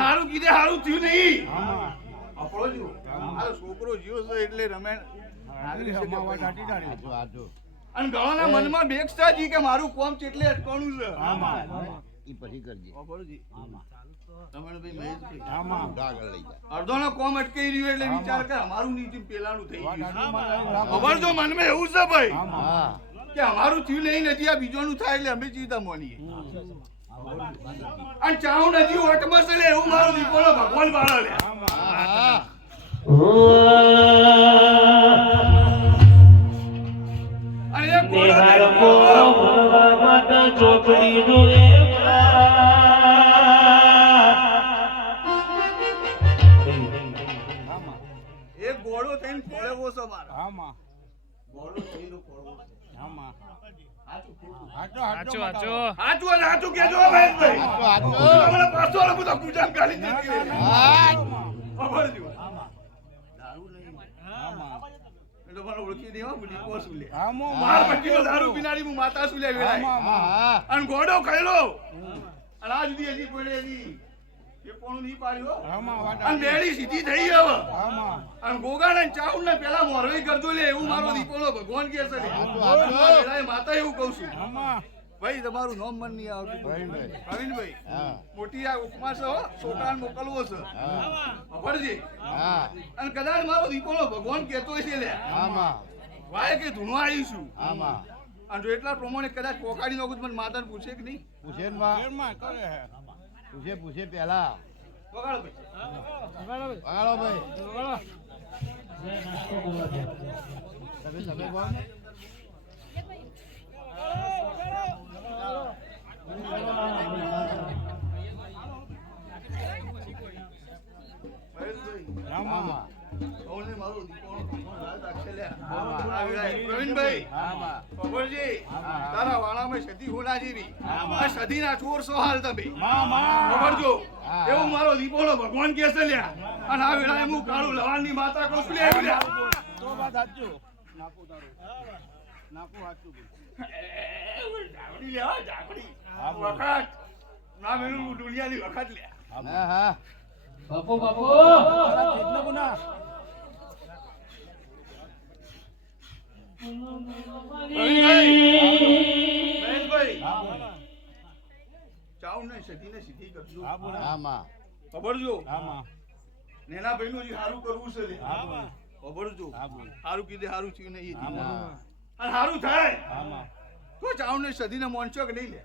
હારું કીધે હારું થયું નહીં. છોકરો જીવો છે એટલે રમે અને ગળાના મનમાં બેગસ્ટા જી કે મારું કોમ ચેટલે અટકાણું છે. અડધોનો કોમ અટકાઈ રહ્યું એટલે વિચાર કે અમારું નીચે પેલાનું થઈ ગયું. ખબર જો મનમાં એવું છે ભાઈ કે અમારું થયું નહીં નથી આ બીજોનું થાય એટલે અમે જીવતા મોનીએ અને ચાહું નથી ઓટમાં છે એવું મારું દીકરો ભગવાન બાળા લે. અને એક ચોકડી એક ગોળો થઈને ખોળેવો છે મારો. ગોળો થઈને ખોળવો છે. હાચું કેજો ભાઈ. મને પાછો આલો બધો કુજામ ગાલી દીધી. ખબર જો દારૂ લઈ એટલે મને ઓળખી દેવા બધી કોસ લે. માર પટ્ટીનો દારૂ પીનારી હું માતા સુલે વેળાય અને ગોડો ખાયલો અને આજ દી હજી પડે હજી એ કોણ નહીં પાડ્યો અને બેડી સીધી થઈ હવે અને ગોગાને ચાઉલ ને પેલા મોરવી કરજો લે એવું મારો દીપોલો ભગવાન કે છે. માતા એવું કહું છું ભાઈ તમારું નામ મન નહીં આવતું પ્રવીણભાઈ. મોટી આ ઉપમા છે છોકરાને મોકલવો છે ખબરજી અને કદાચ મારો દીપોલો ભગવાન કેતો છે લે વાય કે ધૂણવા આવીશું અને જો એટલા પ્રમાણે કદાચ કોકાડી નાખું મને માતાને પૂછે કે નહીં પૂછે પેલા વગાડો ભાઈ તમે બોલ પ્રવીણભાઈ તારા વાળામાં સતી હોલા જેવી સતીના ચોર સો હાલ તમે ખબરજો એવું મારો દીપોલો ભગવાન કે છે લ્યા અને આ વેળાએ હું કાળું લવાણની માતા કહું છું લ્યા તો વાત સાચું નાપુ તારું નાપુ સાચું ઝાકડી લેવા ઝાકડી વખત ના મેલું દુનિયાની વખત લ્યા બાપુ કેટલા ગુના નેના ભાઈ નું સારું કરવું છે સારું કીધે સારું થયું નહીં સારું થાય તો ચાઉ ને સધી ને મોનશો કે નહીં લે